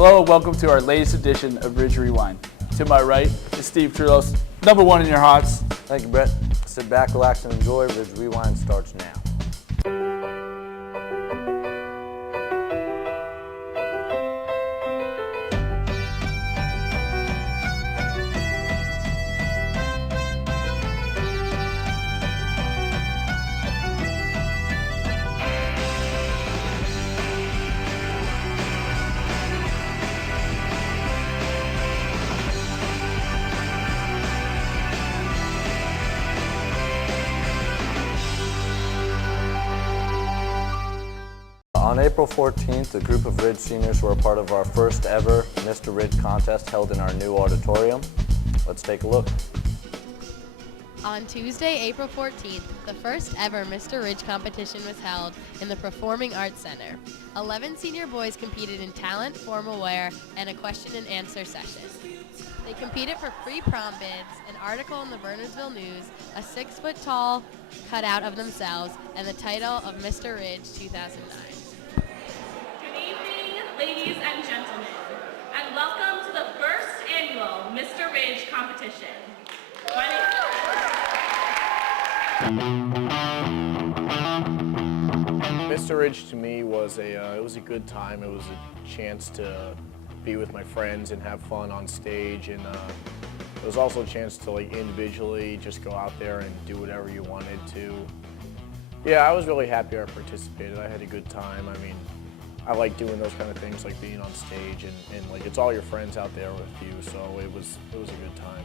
Hello and welcome to our latest edition of Ridge Rewind. To my right is Steve Trulos, #1 in your hearts. Thank you, Brett. Sit back, relax, and enjoy. Ridge Rewind starts now. On April 14th, a group of Ridge seniors were a part of our first ever Mr. Ridge contest held in our new auditorium. Let's take a look. On Tuesday, April 14th, the first ever Mr. Ridge competition was held in the Performing Arts Center. 11 senior boys competed in talent, formal wear, and a question and answer session. They competed for free prom bids, an article in the Bernardsville News, a 6-foot-tall cutout of themselves, and the title of Mr. Ridge 2009. Ladies and gentlemen, and welcome to the first annual Mr. Ridge competition. Mr. Ridge to me was it was a good time. It was a chance to be with my friends and have fun on stage, and it was also a chance to individually just go out there and do whatever you wanted to. Yeah, I was really happy I participated. I had a good time. I mean, I like doing those kind of things, like being on stage, and it's all your friends out there with you, so it was a good time.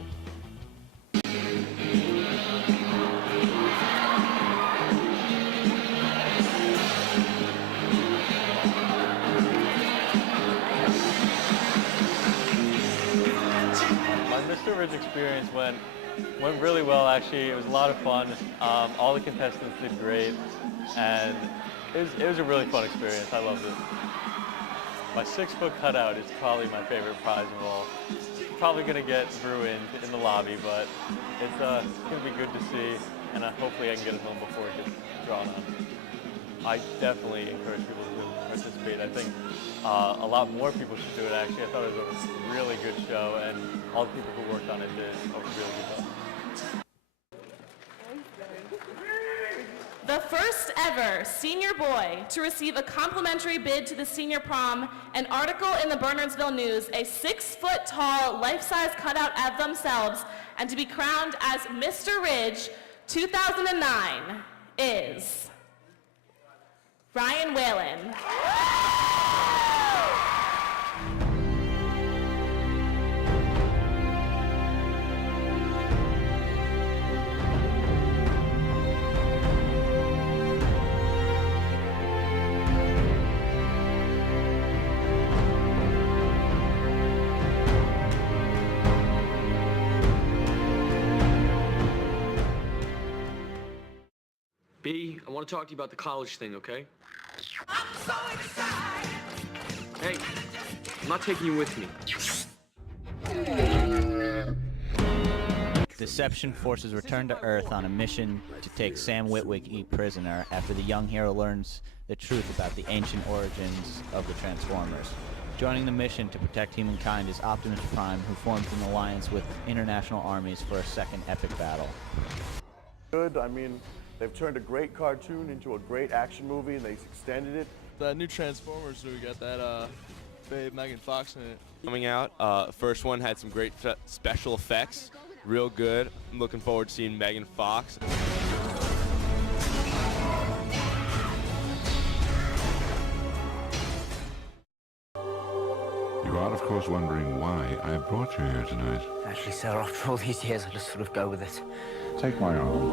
My Mr. Ridge experience went really well, actually. It was a lot of fun. All the contestants did great, and it was a really fun experience. I loved it. My 6-foot cutout is probably my favorite prize of all. Probably going to get ruined in the lobby, but it's going to be good to see, and hopefully I can get it home before it gets drawn on. I definitely encourage people to participate. I think a lot more people should do it, actually. I thought it was a really good show, and all the people who worked on it did a really good job. The first ever senior boy to receive a complimentary bid to the senior prom, an article in the Bernardsville News, a 6-foot-tall life-size cutout of themselves, and to be crowned as Mr. Ridge 2009 is Ryan Whalen. B, I want to talk to you about the college thing, okay? I'm so excited! Hey, I'm not taking you with me. Deception forces return to Earth on a mission to take Sam Witwicky prisoner after the young hero learns the truth about the ancient origins of the Transformers. Joining the mission to protect humankind is Optimus Prime, who forms an alliance with international armies for a second epic battle. Good, I mean, they've turned a great cartoon into a great action movie, and they extended it. The new Transformers, we got that babe Megan Fox in it. Coming out, first one had some great special effects, real good. I'm looking forward to seeing Megan Fox. You are, of course, wondering why I brought you here tonight. Actually, sir, after all these years, I just sort of go with it. Take my arm.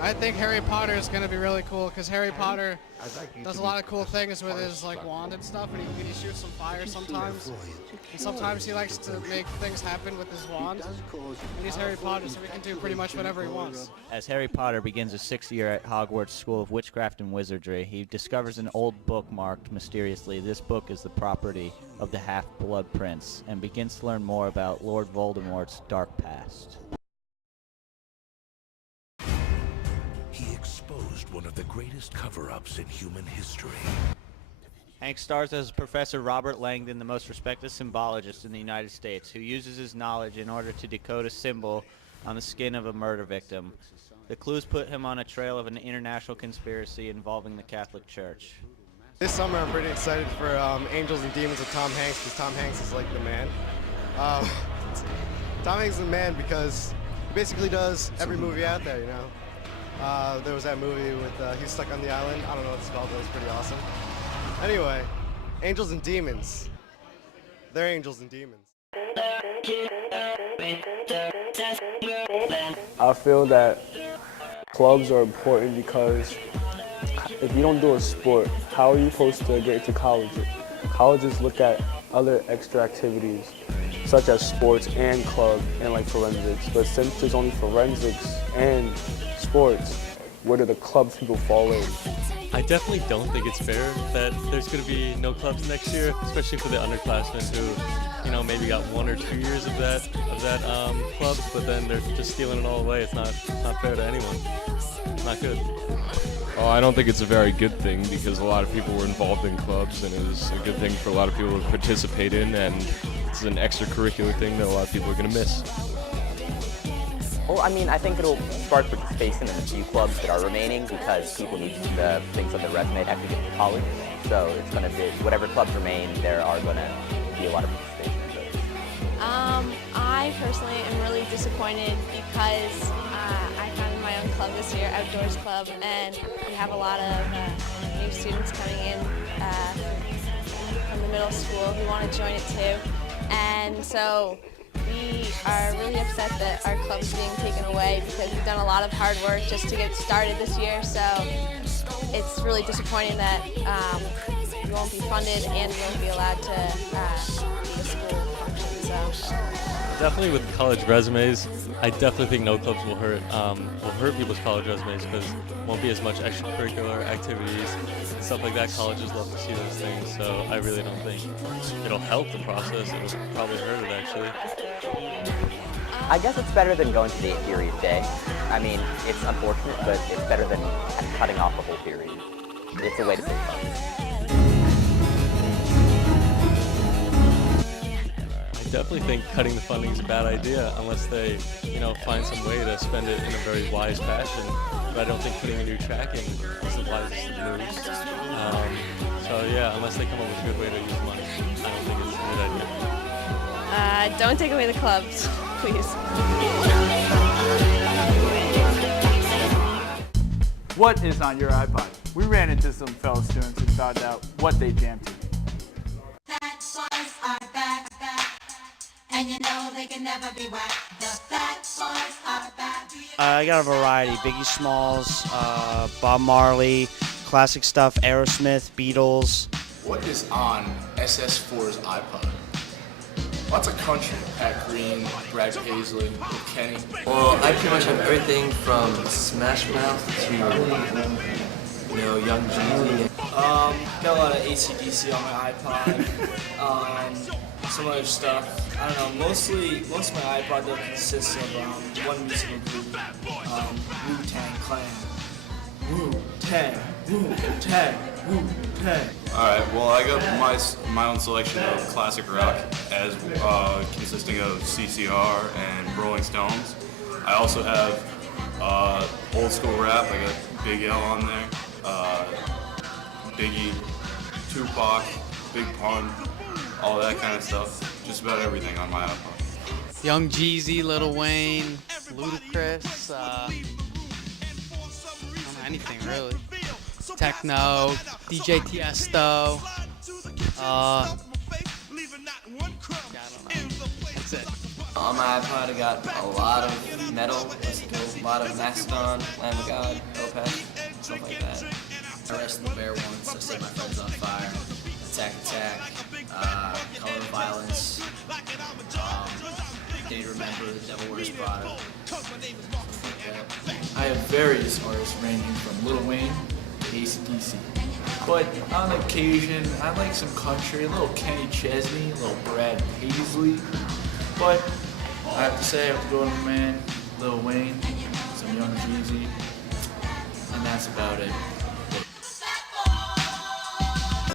I think Harry Potter is going to be really cool because Harry Potter does a lot of cool things with his wand and stuff, and he shoots some fire sometimes. And sometimes he likes to make things happen with his wand. And he's Harry Potter, so he can do pretty much whatever he wants. As Harry Potter begins his 6th year at Hogwarts School of Witchcraft and Wizardry, he discovers an old book marked mysteriously. This book is the property of the Half-Blood Prince, and begins to learn more about Lord Voldemort's dark past. He exposed one of the greatest cover-ups in human history. Hank stars as Professor Robert Langdon, the most respected symbologist in the United States, who uses his knowledge in order to decode a symbol on the skin of a murder victim. The clues put him on a trail of an international conspiracy involving the Catholic Church. This summer I'm pretty excited for Angels and Demons with Tom Hanks, because Tom Hanks is like the man. Tom Hanks is the man because he basically does every movie out there, you know. There was that movie with he's stuck on the island. I don't know what it's called, but it's pretty awesome. Anyway, Angels and Demons. They're Angels and Demons. I feel that clubs are important because if you don't do a sport, how are you supposed to get into college? Colleges look at other extra activities such as sports and club and like forensics. But since there's only forensics and sports, where do the club people fall in? I definitely don't think it's fair that there's going to be no clubs next year, especially for the underclassmen who, you know, maybe got 1 or 2 years of that clubs, but then they're just stealing it all away. It's not fair to anyone. It's not good. Oh, I don't think it's a very good thing because a lot of people were involved in clubs, and it was a good thing for a lot of people to participate in, and it's an extracurricular thing that a lot of people are going to miss. Well, I mean, I think it'll spark participation in the few clubs that are remaining because people need the things on their resume to actually get to college. So it's going to be, whatever clubs remain, there are going to be a lot of participation in those. I personally am really disappointed because I founded my own club this year, Outdoors Club, and we have a lot of new students coming in from the middle school who want to join it too. And so we are really upset that our club is being taken away because we've done a lot of hard work just to get started this year. So it's really disappointing that we won't be funded and we won't be allowed to do the school function. So. Definitely with college resumes, I definitely think no clubs will hurt people's college resumes because there won't be as much extracurricular activities and stuff like that. Colleges love to see those things, so I really don't think it'll help the process. It'll probably hurt it, actually. I guess it's better than going to the 8-period day. I mean, it's unfortunate, but it's better than cutting off the whole period. It's a way to save funds. I definitely think cutting the funding is a bad idea unless they, you know, find some way to spend it in a very wise fashion. But I don't think putting a new track in is the wisest of moves. So yeah, unless they come up with a good way to use money, I don't think it's a good idea. Don't take away the clubs, please. What is on your iPod? We ran into some fellow students and found out what they jammed to. Fat boys are back, and you know they can never be whack. The fat boys are back. I got a variety: Biggie Smalls, Bob Marley, classic stuff, Aerosmith, Beatles. What is on SS4's iPod? Lots of country. Pat Green, Brad Paisley, Kenny. Well, I pretty much have everything from Smash Mouth to, you know, Young Jeezy. Got a lot of AC/DC on my iPod. Some other stuff. I don't know. Most of my iPod though consists of one musical group, Wu-Tang Clan. Wu-Tang, Wu-Tang, Wu-Tang. Alright, well I got my own selection of classic rock as consisting of CCR and Rolling Stones. I also have old school rap. I got Big L on there, Biggie, Tupac, Big Pun, all that kind of stuff. Just about everything on my iPod. Young Jeezy, Lil Wayne, Ludacris, I don't know, anything really. Techno, DJ Tiesto, I don't know. That's it. On my iPod, I got a lot of metal, a lot of Mastodon, Lamb of God, Opeth, stuff like that. I wrestled the bear once. I set my friends on fire. Attack, Color of Violence, Day to Remember, The Devil Wears Prada. I have various artists ranging from Lil Wayne to AC/DC. But on occasion, I like some country, a little Kenny Chesney, a little Brad Paisley. But I have to say, I have to go to my man, Lil Wayne, some Young Jeezy, and that's about it.